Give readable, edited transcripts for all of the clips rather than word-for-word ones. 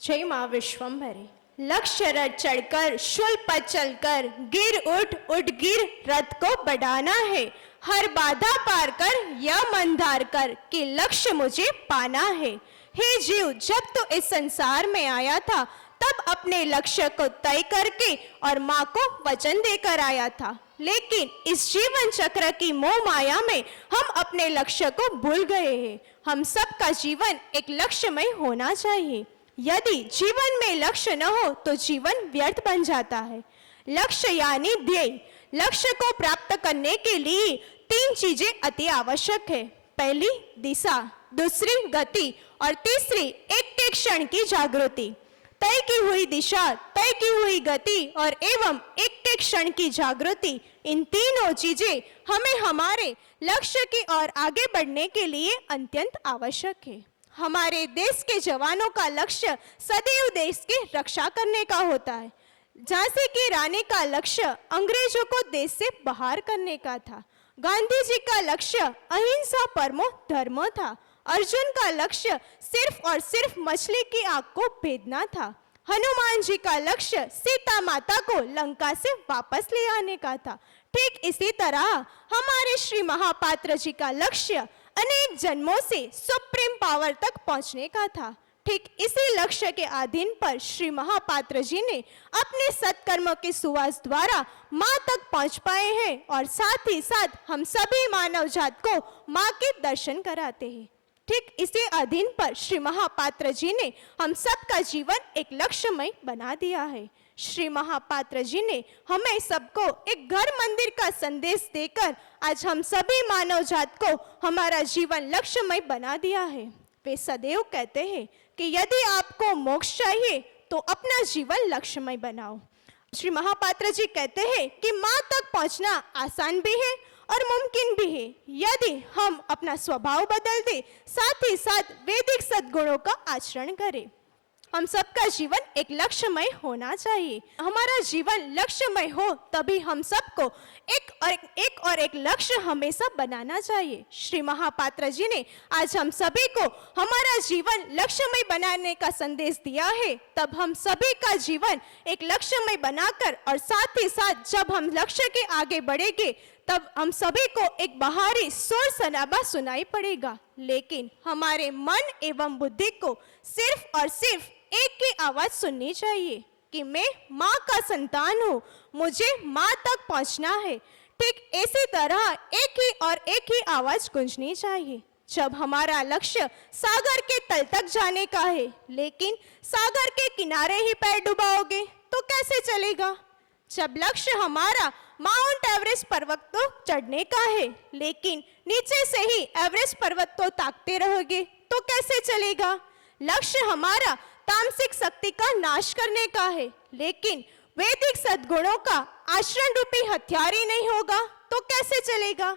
जय माँ विश्वम्भरी। लक्ष्य रथ चढ़कर शूल पर चलकर गिर उठ गिर रथ को बढ़ाना है। हर बाधा पार कर यह मन धार कर कि लक्ष्य मुझे पाना है। हे जीव, जब तू इस संसार में आया था तब अपने लक्ष्य को तय करके और माँ को वचन देकर आया था, लेकिन इस जीवन चक्र की मोह माया में हम अपने लक्ष्य को भूल गए हैं। हम सबका जीवन एक लक्ष्यमय होना चाहिए। यदि जीवन में लक्ष्य न हो तो जीवन व्यर्थ बन जाता है। लक्ष्य यानी ध्येय। लक्ष्य को प्राप्त करने के लिए 3 चीजें अति आवश्यक है। पहली दिशा, दूसरी गति और तीसरी एक क्षण की जागृति। तय की हुई दिशा, तय की हुई गति और एवं एक क्षण की जागृति, इन तीनों चीजें हमें हमारे लक्ष्य की ओर आगे बढ़ने के लिए अत्यंत आवश्यक है। हमारे देश के जवानों का लक्ष्य सदैव देश की रक्षा करने का होता है। झांसी की रानी का लक्ष्य अंग्रेजों को देश से बाहर करने का था। गांधी जी का लक्ष्य अहिंसा परमो धर्म था। अर्जुन का लक्ष्य सिर्फ और सिर्फ मछली की आग को भेदना था। हनुमान जी का लक्ष्य सीता माता को लंका से वापस ले आने का था। ठीक इसी तरह हमारे श्री महापात्र जी का लक्ष्य अनेक जन्मों से सुप्रीम पावर तक पहुंचने का था। ठीक इसी लक्ष्य के अधीन पर श्री महापात्र जी ने अपने सत्कर्म के सुवास द्वारा माँ तक पहुंच पाए हैं और साथ ही साथ हम सभी मानव जात को माँ के दर्शन कराते हैं। ठीक इसी अधीन पर श्री महापात्र जी ने हम सबका जीवन एक लक्ष्यमय बना दिया है। श्री महापात्र जी ने हमें सबको एक घर मंदिर का संदेश देकर आज हम सभी मानव जात को हमारा जीवन लक्ष्यमय बना दिया है। वे सदैव कहते हैं कि यदि आपको मोक्ष चाहिए तो अपना जीवन लक्ष्यमय बनाओ। श्री महापात्र जी कहते हैं कि माँ तक पहुँचना आसान भी है और मुमकिन भी है यदि हम अपना स्वभाव बदल दे, साथ ही साथ वैदिक सद्गुणों का आचरण करें। हम सबका जीवन एक लक्ष्यमय होना चाहिए। हमारा जीवन लक्ष्यमय हो तभी हम सबको एक और एक लक्ष्य हमेशा बनाना चाहिए। श्री महापात्र जी ने आज हम सभी को हमारा जीवन लक्ष्यमय बनाने का संदेश दिया है। तब हम सभी का जीवन एक लक्ष्यमय बनाकर और साथ ही साथ जब हम लक्ष्य के आगे बढ़ेंगे तब हम सभी को एक बाहरी शोर शराबा सुनाई पड़ेगा, लेकिन हमारे मन एवं बुद्धि को सिर्फ और सिर्फ एक ही आवाज सुननी चाहिए कि मैं माँ का संतान हूँ, मुझे माँ तक पहुँचना है। ठीक इसी तरह एक ही आवाज गूंजनी चाहिए। जब हमारा लक्ष्य सागर के तल तक जाने का है, लेकिन सागर के किनारे ही पैर डुबाओगे तो कैसे चलेगा। जब लक्ष्य हमारा माउंट एवरेस्ट पर्वत को चढ़ने का है, लेकिन नीचे से ही एवरेस्ट पर्वत को ताकते रहोगे तो कैसे चलेगा। लक्ष्य हमारा तामसिक शक्ति का नाश करने का है, लेकिन वैदिक सद्गुणों का आचरण रूपी हथियार ही नहीं होगा तो कैसे चलेगा।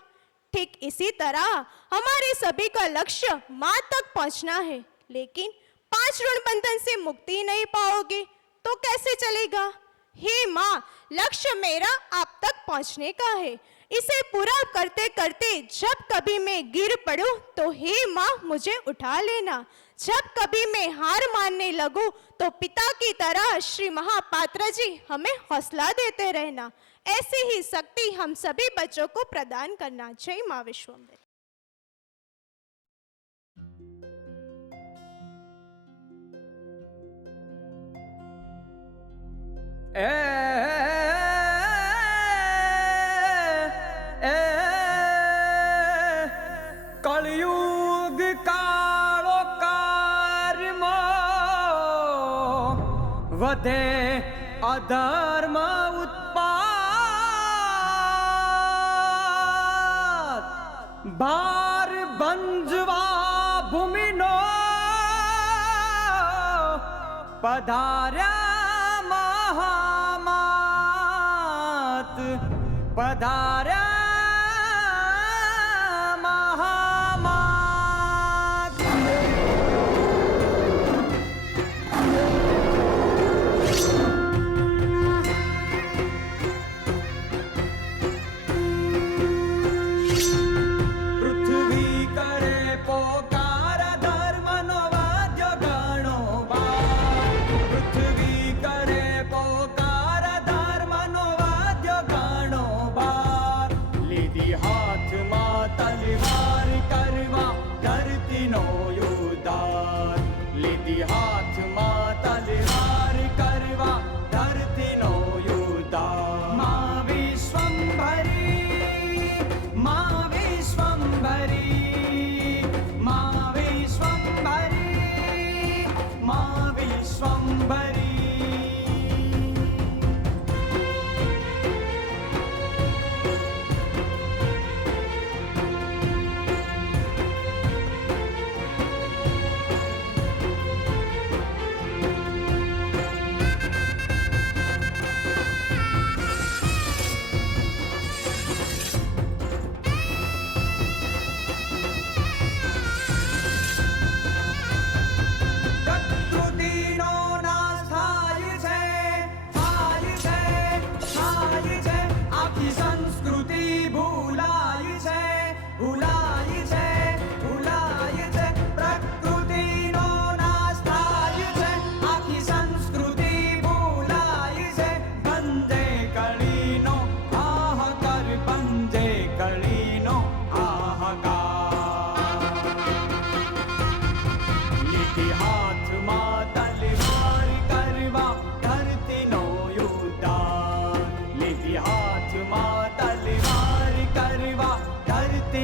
ठीक इसी तरह हमारे सभी का लक्ष्य माँ तक पहुँचना है, लेकिन 5 ऋण बंधन से मुक्ति नहीं पाओगे तो कैसे चलेगा। हे माँ, लक्ष्य मेरा आप तक पहुँचने का है। इसे पूरा करते करते जब कभी मैं गिर पड़ूं तो हे माँ मुझे उठा लेना। जब कभी मैं हार मानने लगूं तो पिता की तरह श्री महापात्र जी हमें हौसला देते रहना। ऐसी ही शक्ति हम सभी बच्चों को प्रदान करना। जय माँ विश्वम्भरी। कलयुग कालो कर्म वधे अधर्म उत्पात भार बंजवा भूमिनो पधार्या महामात पधार्या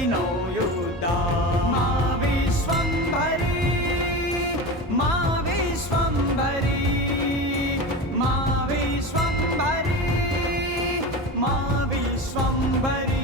ધરતીનો ઉદ્ધાર. માં વિશ્વંભરી, માં વિશ્વંભરી, માં વિશ્વંભરી, માં વિશ્વંભરી.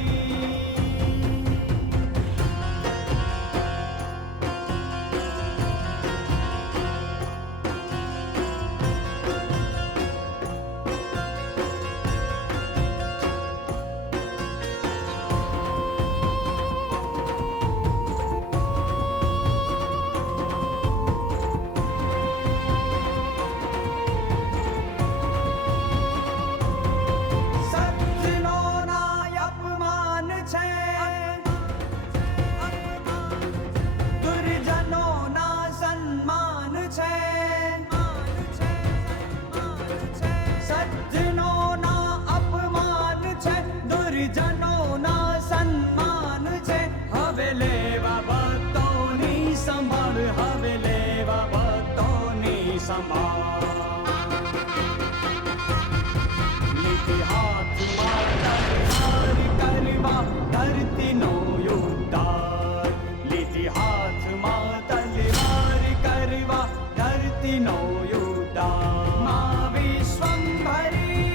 ધરતીનો ઉદ્ધાર, લીધી હાથમાં તલવાર કરવા, ધરતીનો ઉદ્ધાર. માં વિશ્વંભરી,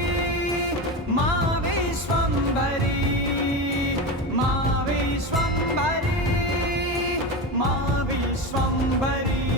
માં વિશ્વંભરી, માં વિશ્વંભરી, માં વિશ્વંભરી.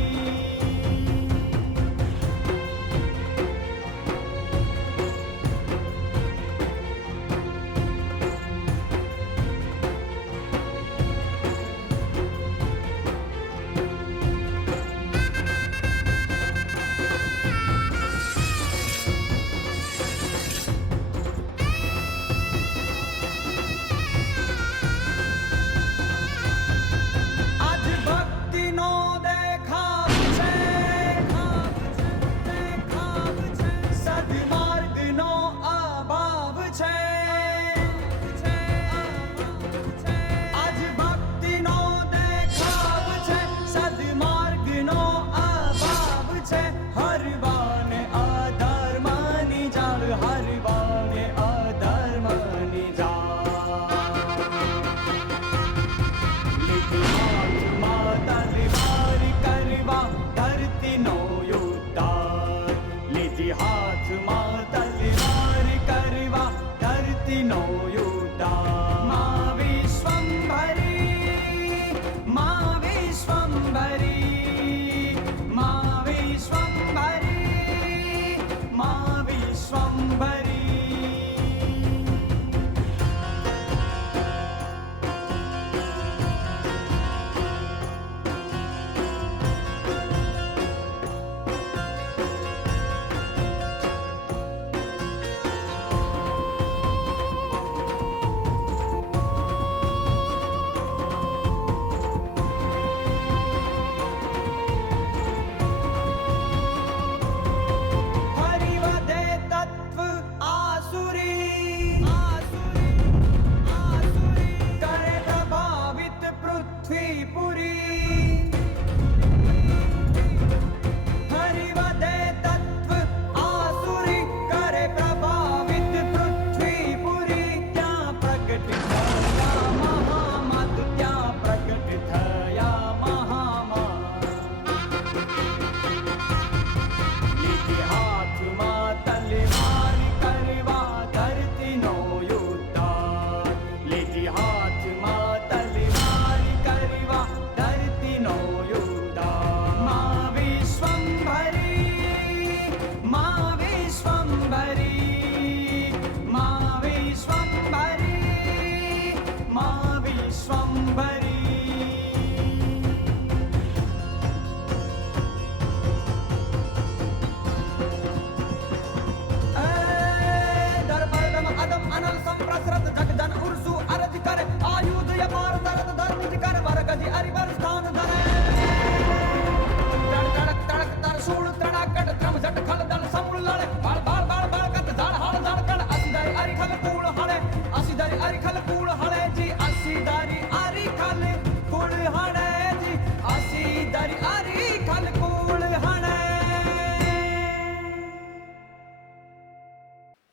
હાથમાં તલવાર કરવા, ધરતીનો ઉદ્ધાર. માં વિશ્વંભરી, માં વિશ્વંભરી, માં વિશ્વંભરી, માં વિશ્વંભરી.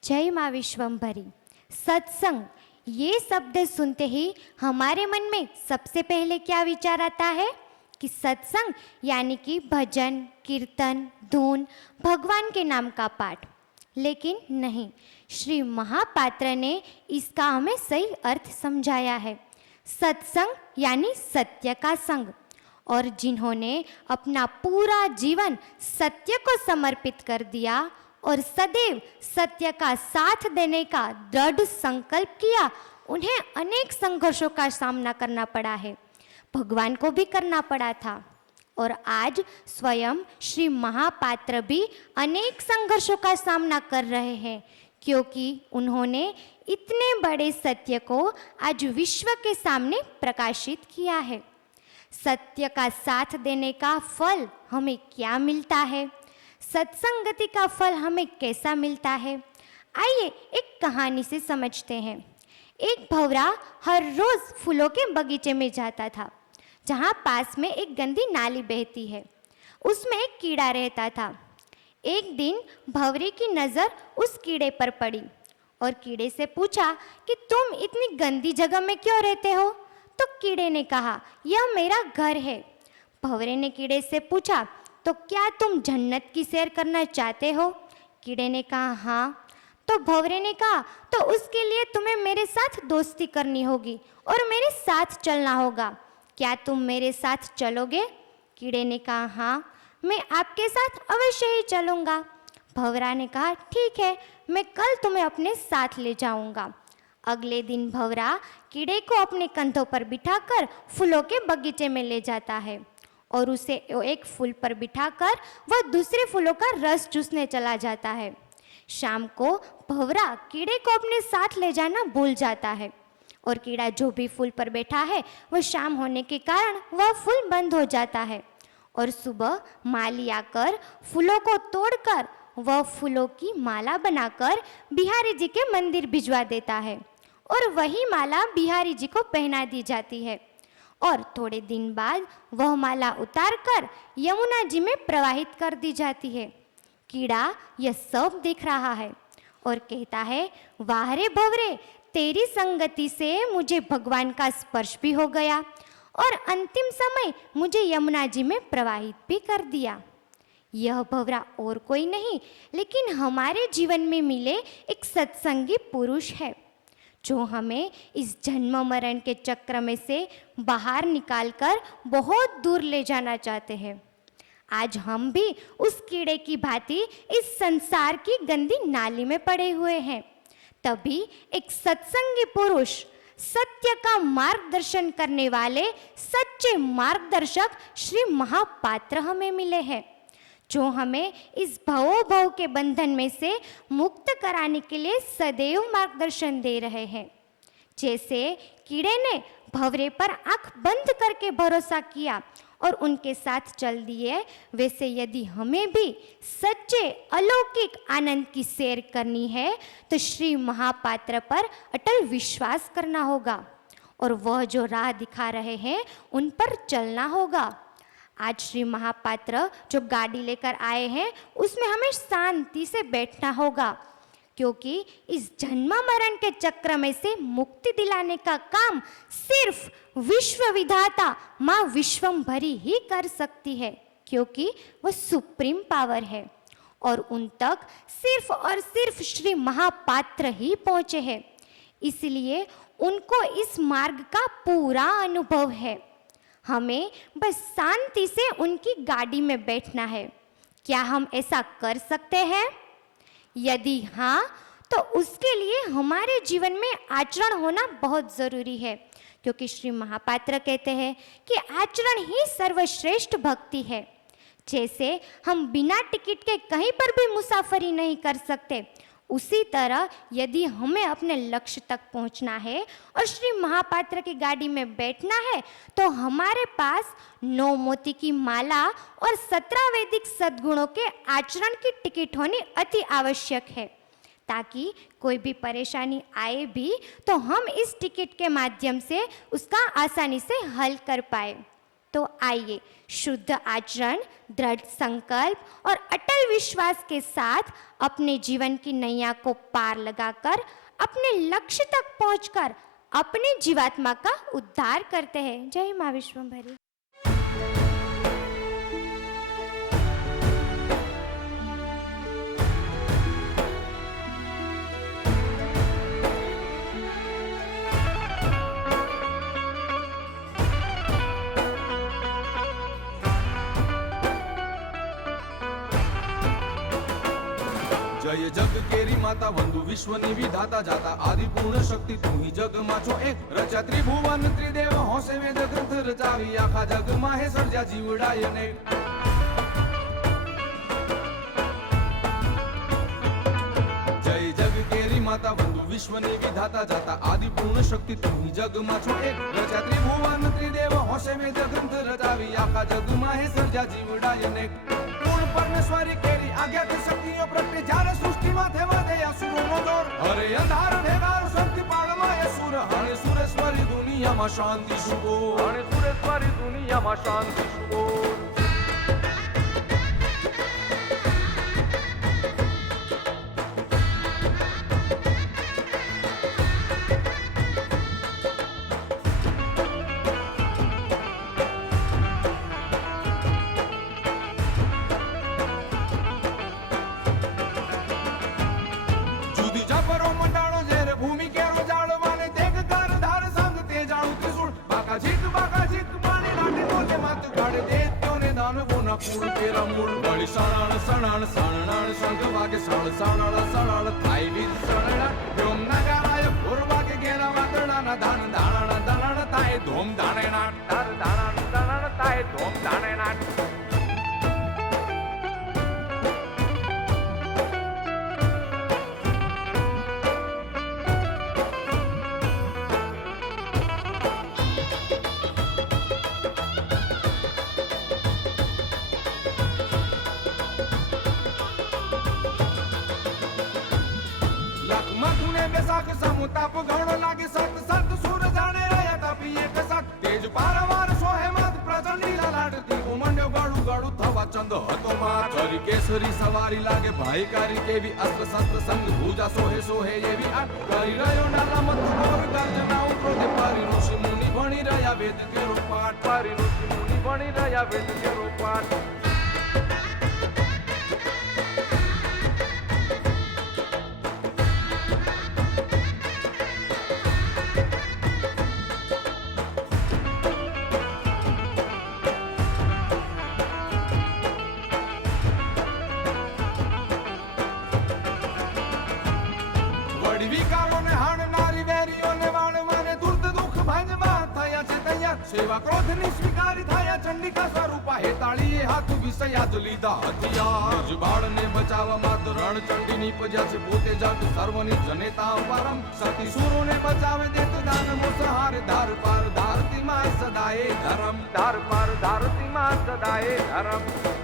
જય મા વિશ્વંભરી. સત્સંગ ये शब्द सुनते ही हमारे मन में सबसे पहले क्या विचार आता है कि सत्संग यानी कि भजन, कीर्तन, धून, भगवान के नाम का पाठ। लेकिन नहीं, श्री महापात्र ने इसका हमें सही अर्थ समझाया है। सत्संग यानी सत्य का संग, और जिन्होंने अपना पूरा जीवन सत्य को समर्पित कर दिया और सदैव सत्य का साथ देने का दृढ़ संकल्प किया, उन्हें अनेक संघर्षों का सामना करना पड़ा है, भगवान को भी करना पड़ा था। और आज स्वयं श्री महापात्र भी अनेक संघर्षों का सामना कर रहे हैं, क्योंकि उन्होंने इतने बड़े सत्य को आज विश्व के सामने प्रकाशित किया है। सत्य का साथ देने का फल हमें क्या मिलता है, सत्संगति का फल हमें कैसा मिलता है, आइए एक कहानी से समझते हैं। एक भंवरा हर रोज फूलों के बगीचे में जाता था, जहाँ पास में एक गंदी नाली बहती है। उसमें एक कीड़ा रहता था। एक दिन भंवरे की नज़र उस कीड़े पर पड़ी और कीड़े से पूछा कि तुम इतनी गंदी जगह में क्यों रहते हो? तो कीड़े ने कहा, यह मेरा घर है। भंवरे ने कीड़े से पूछा, तो क्या तुम जन्नत की सैर करना चाहते हो? कीड़े ने कहा, हाँ। तो भंवरे ने कहा, तो उसके लिए तुम्हें मेरे साथ दोस्ती करनी होगी और मेरे साथ चलना होगा। क्या तुम मेरे साथ चलोगे? कीड़े ने कहा, हाँ, मैं आपके साथ अवश्य ही चलूँगा। भंवरा ने कहा, ठीक है, मैं कल तुम्हें अपने साथ ले जाऊँगा। अगले दिन भंवरा कीड़े को अपने कंधों पर बिठाकर फूलों के बगीचे में ले जाता है और उसे एक फूल पर बिठाकर वह दूसरे फूलों का रस चूसने चला जाता है। शाम को भंवरा कीड़े को अपने साथ ले जाना भूल जाता है और कीड़ा जो भी फूल पर बैठा है वह शाम होने के कारण वह फूल बंद हो जाता है और सुबह माली आकर फूलों को तोड़कर वह फूलों की माला बनाकर बिहारी जी के मंदिर भिजवा देता है और वही माला बिहारी जी को पहना दी जाती है और थोड़े दिन बाद वह माला उतारकर यमुना जी में प्रवाहित कर दी जाती है। कीड़ा यह सब देख रहा है और कहता है, वाह रे भंवरे, तेरी संगति से मुझे भगवान का स्पर्श भी हो गया और अंतिम समय मुझे यमुना जी में प्रवाहित भी कर दिया। यह भंवरा और कोई नहीं लेकिन हमारे जीवन में मिले एक सत्संगी पुरुष है, जो हमें इस जन्म मरण के चक्र में से बाहर निकालकर बहुत दूर ले जाना चाहते हैं। आज हम भी उस कीड़े की भांति इस संसार की गंदी नाली में पड़े हुए हैं। तभी एक सत्संगी पुरुष, सत्य का मार्गदर्शन करने वाले सच्चे मार्गदर्शक श्री महापात्र हमें मिले हैं, जो हमें इस भवोभव के बंधन में से मुक्त कराने के लिए सदैव मार्गदर्शन दे रहे हैं। जैसे कीड़े ने भंवरे पर आंख बंद करके भरोसा किया और उनके साथ चल दिए, वैसे यदि हमें भी सच्चे अलौकिक आनंद की सैर करनी है तो श्री महापात्र पर अटल विश्वास करना होगा और वह जो राह दिखा रहे हैं उन पर चलना होगा। आज श्री महापात्र जो गाड़ी लेकर आए हैं उसमें हमें शांति से बैठना होगा, क्योंकि इस जन्म मरण के चक्र में से मुक्ति दिलाने का काम सिर्फ विश्व विधाता माँ विश्वम्भरी ही कर सकती है, क्योंकि वह सुप्रीम पावर है और उन तक सिर्फ और सिर्फ श्री महापात्र ही पहुँचे हैं। इसलिए उनको इस मार्ग का पूरा अनुभव है। हमें बस शांति से उनकी गाड़ी में बैठना है। क्या हम ऐसा कर सकते हैं? यदि हाँ, तो उसके लिए हमारे जीवन में आचरण होना बहुत ज़रूरी है, क्योंकि श्री महापात्र कहते हैं कि आचरण ही सर्वश्रेष्ठ भक्ति है। जैसे हम बिना टिकट के कहीं पर भी मुसाफरी नहीं कर सकते, उसी तरह यदि हमें अपने लक्ष्य तक पहुंचना है और श्री महापात्र की गाड़ी में बैठना है तो हमारे पास 9 मोती की माला और 17 वैदिक सद्गुणों के आचरण की टिकट होनी अति आवश्यक है, ताकि कोई भी परेशानी आए भी तो हम इस टिकट के माध्यम से उसका आसानी से हल कर पाए। तो आइए शुद्ध आचरण, दृढ़ संकल्प और अटल विश्वास के साथ अपने जीवन की नैया को पार लगाकर अपने लक्ष्य तक पहुंचकर अपने जीवात्मा का उद्धार करते हैं। जय माँ विश्वम्भरी। जय जग केरी माता वंदु विश्वनी विधाता जाता आदि पूर्ण शक्ति तू ही जग માં છો એક રચા ત્રિભુવન ત્રિદેવ હોસે વેદ ગ્રંથ રચાવી આખા જગ માં હે સર્જા જીવડાય ને જય જગ કેરી માતા વંદુ વિશ્વની વિધાતા જાતા આદि પૂર્ણ શક્તિ તું ही જગ માં છો એક રચા ત્રિભુવન ત્રિદેવ હોસે વેદ ગ્રંથ રચાવી આખા જગ માં હે સર્જા જીવડાય ને પૂર્ણ પરમેશ્વરી કેરી આજ્ઞાથી શક્તિઓ પ્રગટે જ્યારે સૃષ્ટિમાં થવા દે અસુરોનો જોર હરે અંધાર ભેગાર શક્તિ પાળમાં અસુર હણે સુરેશ્વરી દુનિયામાં શાંતિ શુભો હણે સુરેશ્વરી દુનિયામાં શાંતિ શુભો કુળ પેરા મૂળ વળી સણાણ સણાણ સણાણ સંગ વાગે સણ સણાળ સણાળ થાય વિદ સણાળ ધોમ નગારાય ભોર વાગે ઘેરા વાદળાના ધાન ધાણાના ધાણાના થાય ધોમ ધાણેના ધાર ધાણાના ધાણાના થાય ધોમ ધાણેના તાપ ઘણો લાગે સત સત સુર જાણે રહ્યા તાપી એક સત તેજ પારવાર સોહે મત પ્રચંડ લીલા લાડતી ઉમંડ્યો ગળું ગળું થવા ચંદ હતો માં ચરી કેસરી સવારી લાગે ભાઈકારી કેવી અસ્ત્ર શસ્ત્ર સંગ ભૂજા સોહે સોહે એવી આ કરી રહ્યો નાલા મત ગોર ગર્જના ઉત્રોતે પારી ઋષિ મુનિ ભણી રહ્યા વેદ કેરો પાઠ પારી ઋષિ મુનિ ભણી રહ્યા વેદ કેરો પાઠ સેવા ક્રોધની સ્વીકારી થયા ચંડિકા સ્વરૂપા હેતાળીએ હાથ વિષયા જ લીધા હથિયાર જુબાળને બચાવવા માત્ર રણચંડી નીપજ્યા છે પોતે જગ સર્વની જનેતા પરમ સતી સુરોને બચાવે દેત દાન મોસહાર ધાર પાર ધારતી માં સદાએ ધર્મ ધાર પાર ધારતી માં સદાએ ધર્મ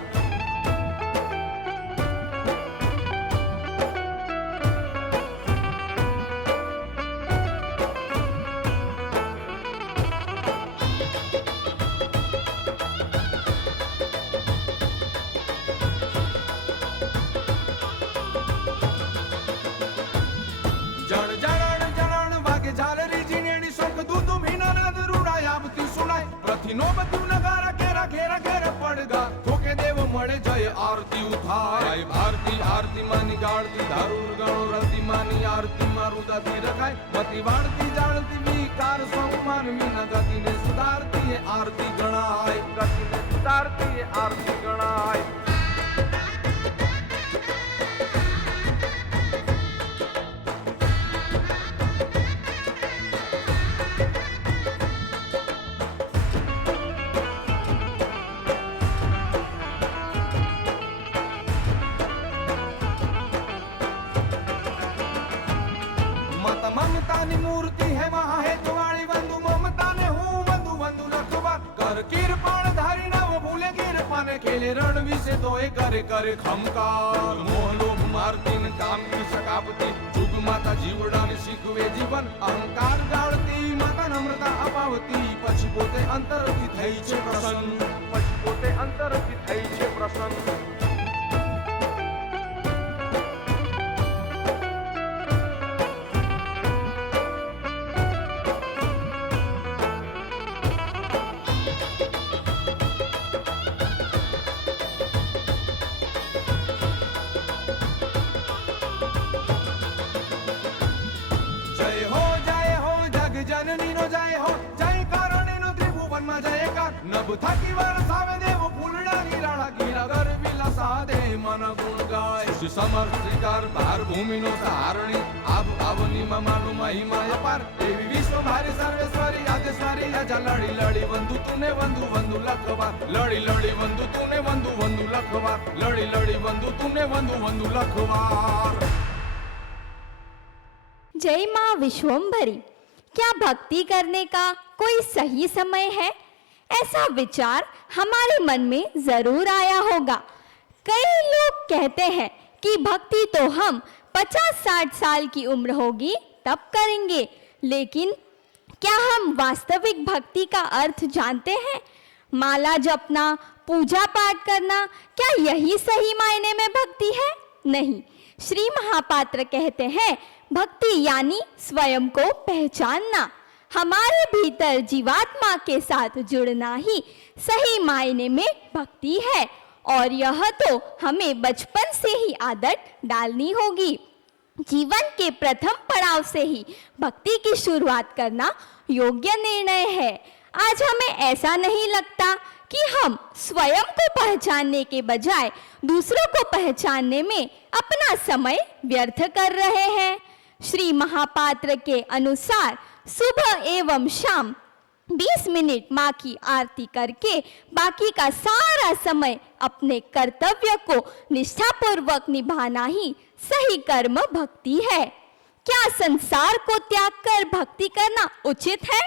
आरती उठाय भारती आरती मानी गाड़ती दारूर गणो रती मानी आरती मारुदाती रखाय मती वाणती जाणती विकार सम्मान मीना गति ने सुधारती है आरती गणाय गति ने सुधारती है आरती गणाय ममतानी मूर्ति है महा है तुम्हारी वंदु ममता ने हूँ वंदु वंदु रखवा कर किरपाण धारी ना वो भूले गिर पाने खेले रणवी से तो एक करे करे खमकार मोह लोभ मारती काम की सकापती जुग माता जीवड़ा ने सीखवे जीवन अहंकार गाड़ती माता नम्रता अपावती પછી પોતે અંતરથી થઈ છે પ્રસન્ન પછી પોતે અંતરથી થઈ છે પ્રસન્ન सब थाकी वरसावे देव फुलडानी राणा गीरा गरबीला साधे मन गुण गाय सृष्टि समर्थ श्रीकार भार भूमिनो सहारणी आब आवनी मानु महिमा अपार देवी विश्व भारी सर्वेश्वरी आदेश्वरी अजा लड़ी लड़ी वंदु तूने वंदु वंदु लखवार लड़ी लड़ी वंदु तूने वंदु वंदु लखवार लड़ी लड़ी वंदु तूने वंदु वंदु लखवार। जय माँ विश्वम्भरी। क्या भक्ति करने का कोई सही समय है? ऐसा विचार हमारे मन में जरूर आया होगा। कई लोग कहते हैं कि भक्ति तो हम 50-60 साल की उम्र होगी तब करेंगे, लेकिन क्या हम वास्तविक भक्ति का अर्थ जानते हैं? माला जपना, पूजा पाठ करना, क्या यही सही मायने में भक्ति है? नहीं। श्री महापात्र कहते हैं भक्ति यानी स्वयं को पहचानना, हमारे भीतर जीवात्मा के साथ जुड़ना ही सही मायने में भक्ति है। और यह तो हमें बचपन से ही आदत डालनी होगी। जीवन के प्रथम पड़ाव से ही भक्ति की शुरुआत करना योग्य निर्णय है। आज हमें ऐसा नहीं लगता कि हम स्वयं को पहचानने के बजाय दूसरों को पहचानने में अपना समय व्यर्थ कर रहे हैं। श्री महापात्र के अनुसार सुबह एवं शाम 20 मिनट माँ की आरती करके बाकी का सारा समय अपने कर्तव्य को निष्ठापूर्वक निभाना ही सही कर्म भक्ति है। क्या संसार को त्याग कर भक्ति करना उचित है?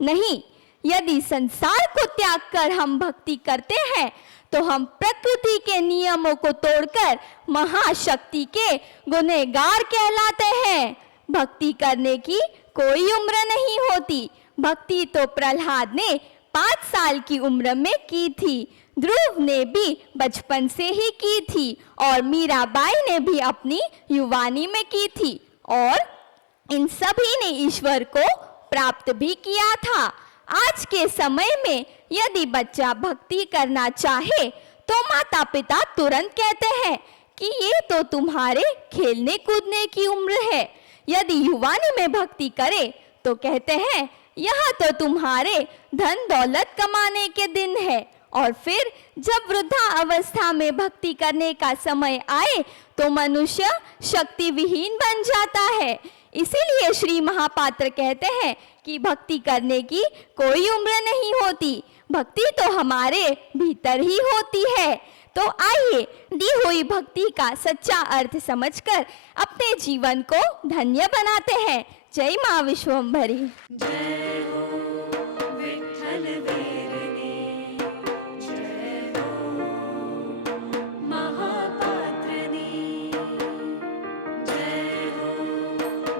नहीं। यदि संसार को त्याग कर हम भक्ति करते हैं तो हम प्रकृति के नियमों को तोड़कर महाशक्ति के गुनहगार कहलाते हैं। भक्ति करने की कोई उम्र नहीं होती। भक्ति तो प्रहलाद ने 5 साल की उम्र में की थी, ध्रुव ने भी बचपन से ही की थी और मीराबाई ने भी अपनी युवानी में की थी और इन सभी ने ईश्वर को प्राप्त भी किया था। आज के समय में यदि बच्चा भक्ति करना चाहे तो माता पिता तुरंत कहते हैं कि ये तो तुम्हारे खेलने कूदने की उम्र है। यदि युवानी में भक्ति करे तो कहते हैं यह तो तुम्हारे धन दौलत कमाने के दिन है। और फिर जब वृद्धा अवस्था में भक्ति करने का समय आए तो मनुष्य शक्ति विहीन बन जाता है। इसीलिए श्री महापात्र कहते हैं कि भक्ति करने की कोई उम्र नहीं होती, भक्ति तो हमारे भीतर ही होती है। तो आइए दी हुई भक्ति का सच्चा अर्थ समझकर अपने जीवन को धन्य बनाते हैं। जय माँ विश्वम्भरी। जय हो विठ्ठल वीरनी, जय हो महापात्रनी, जय हो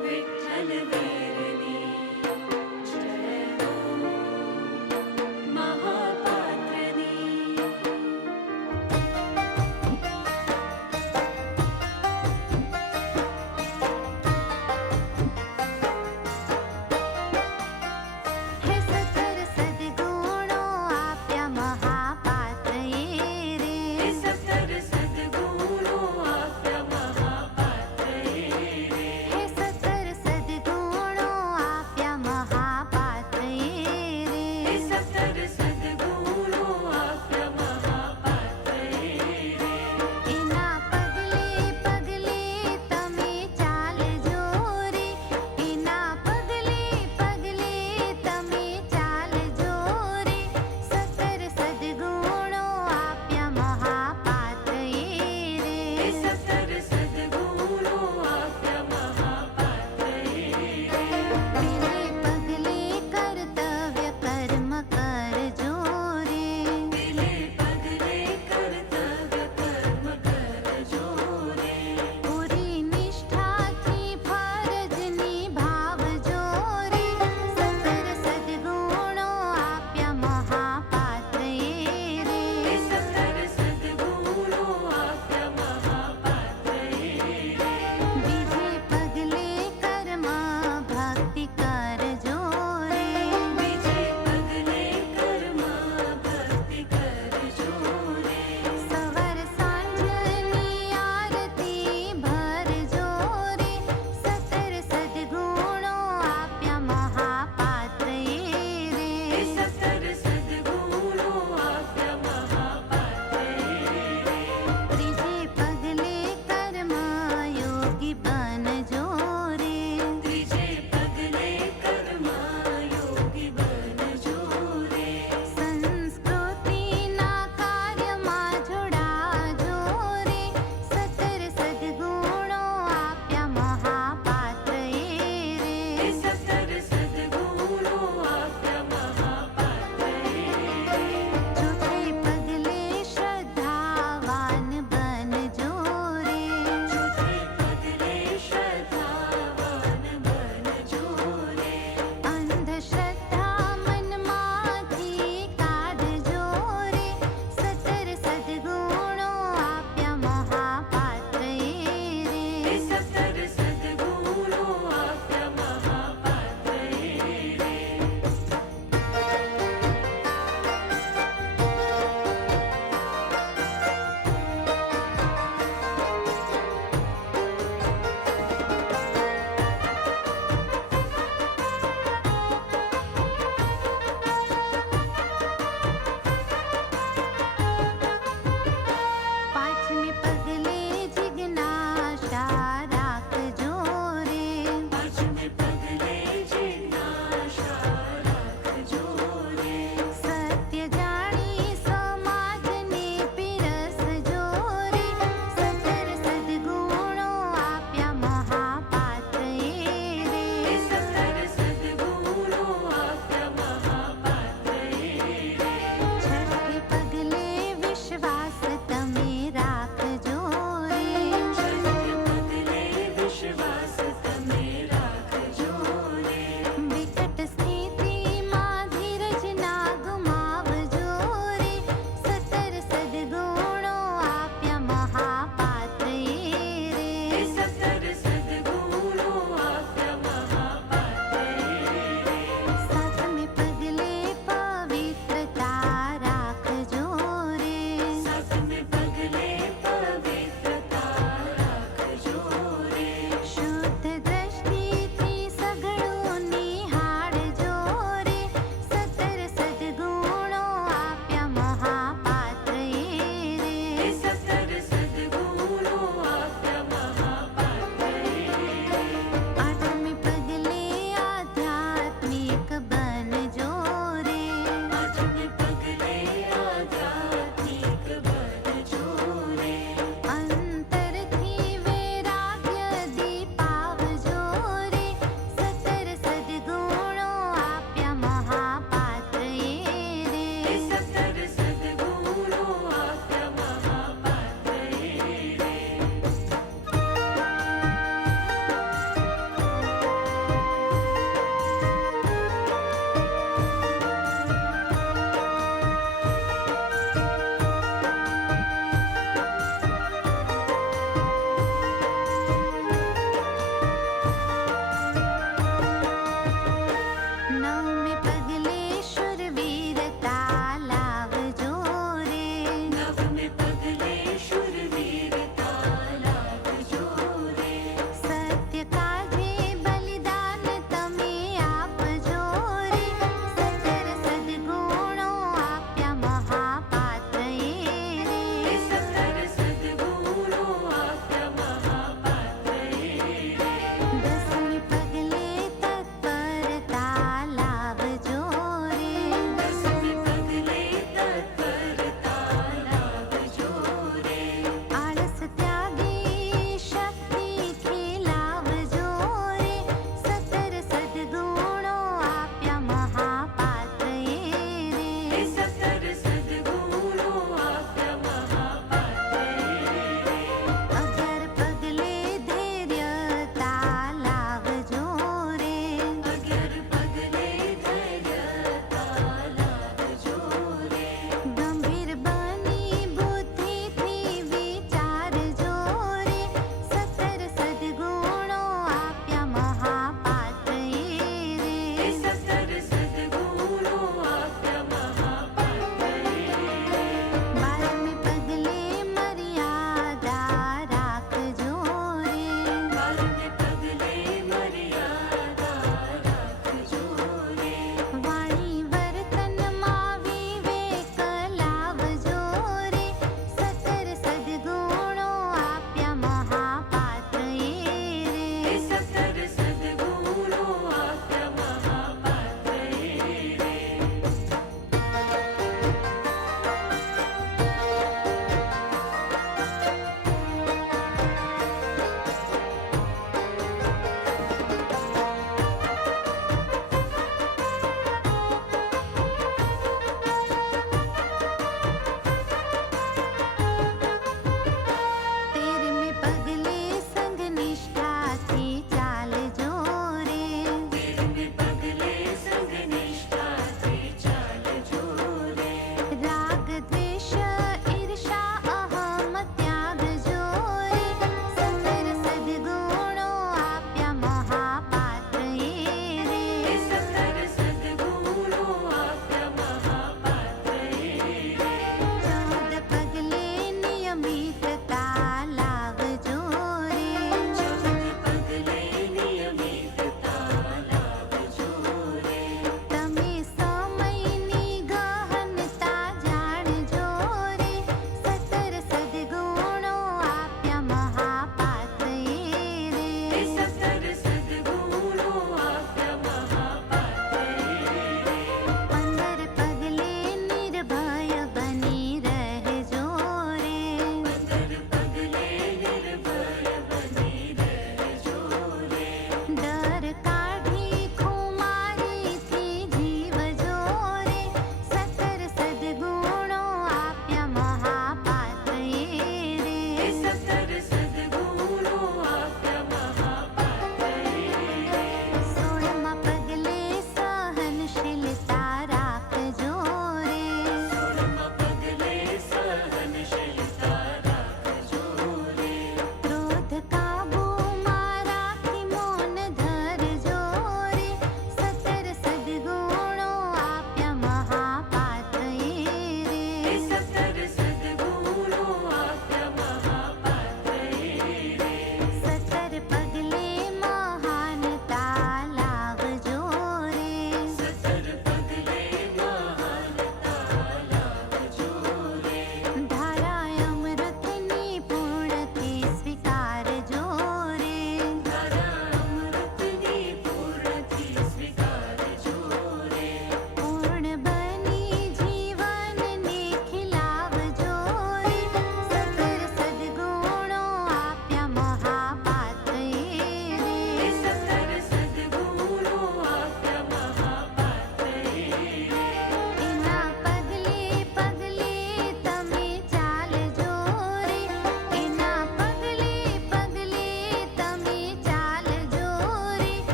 विठ्ठल वीरनी, जय हो महापात्रनी।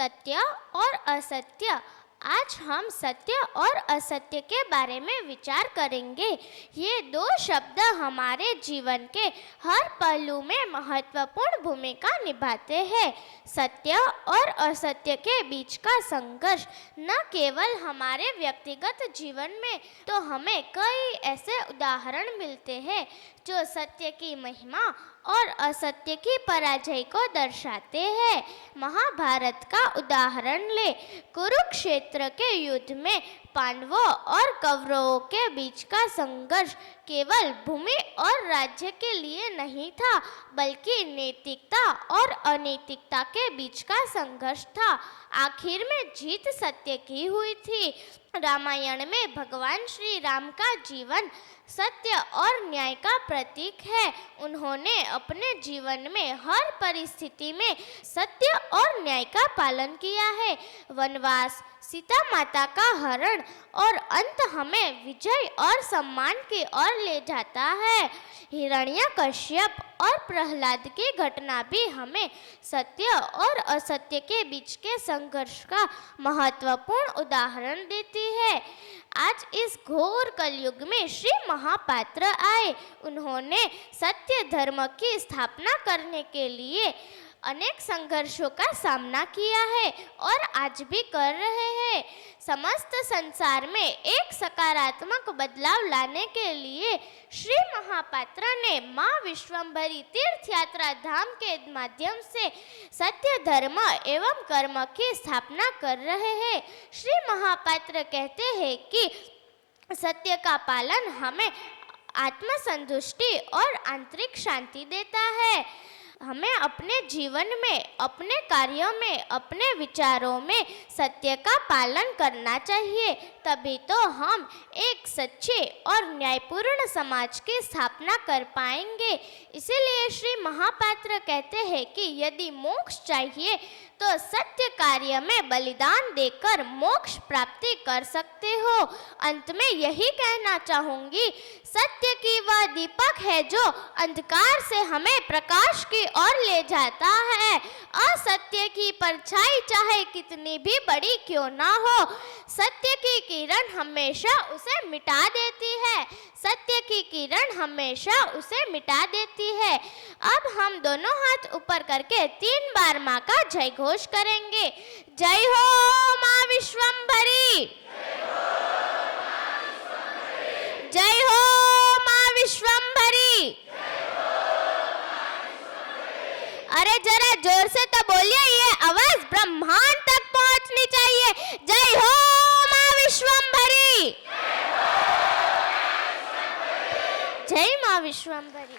सत्य और असत्य। आज हम सत्य और असत्य के बारे में विचार करेंगे। ये दो शब्द हमारे जीवन के हर पहलू में महत्वपूर्ण भूमिका निभाते हैं। सत्य और असत्य के बीच का संघर्ष न केवल हमारे व्यक्तिगत जीवन में, तो हमें कई ऐसे उदाहरण मिलते हैं जो सत्य की महिमा और असत्य की पराजय को दर्शाते हैं। महाभारत का उदाहरण ले। कुरुक्षेत्र के युद्ध में पांडवों और कौरवों के बीच का संघर्ष केवल भूमि और राज्य के लिए नहीं था, बल्कि नैतिकता और अनैतिकता के बीच का संघर्ष था। आखिर में जीत सत्य की हुई थी। रामायण में भगवान श्री राम का जीवन सत्य और न्याय का प्रतीक है। उन्होंने अपने जीवन में हर परिस्थिति में सत्य और न्याय का पालन किया है। वनवास, सीता माता का हरण और अंत हमें विजय और सम्मान की ओर ले जाता है। हिरण्यकश्यप और प्रहलाद की घटना भी हमें सत्य और असत्य के बीच के संघर्ष का महत्वपूर्ण उदाहरण देती है। आज इस घोर कलयुग में श्री महापात्र आए। उन्होंने सत्य धर्म की स्थापना करने के लिए अनेक संघर्षों का सामना किया है और आज भी कर रहे हैं। समस्त संसार में एक सकारात्मक बदलाव लाने के लिए श्री महापात्र ने माँ विश्वम्भरी तीर्थ यात्रा धाम के माध्यम से सत्य धर्म एवं कर्म की स्थापना कर रहे हैं। श्री महापात्र कहते हैं कि सत्य का पालन हमें आत्मसंतुष्टि और आंतरिक शांति देता है। हमें अपने जीवन में, अपने कार्यों में, अपने विचारों में सत्य का पालन करना चाहिए। तभी तो हम एक सच्चे और न्यायपूर्ण समाज की स्थापना कर पाएंगे। इसीलिए श्री महापात्र कहते हैं कि यदि मोक्ष चाहिए तो सत्य कार्य में बलिदान देकर मोक्ष प्राप्ति कर सकते हो। अंत में यही कहना चाहूंगी, सत्य की वह दीपक है जो अंधकार से हमें प्रकाश की ओर ले जाता है। असत्य की परछाई चाहे कितनी भी बड़ी क्यों ना हो, सत्य की किरण हमेशा उसे मिटा देती है। सत्य की किरण हमेशा उसे मिटा देती है। अब हम दोनों हाथ ऊपर करके 3 बार माँ का जय घोष करेंगे। जय हो माँ विश्वम्भरी, जय हो माँ विश्वम्भरी। अरे जरा जोर से तो बोलिए, ये आवाज ब्रह्मांड तक पहुंचनी चाहिए। जय हो माँ विश्वम्भरी, जय माँ विश्वम्भरी।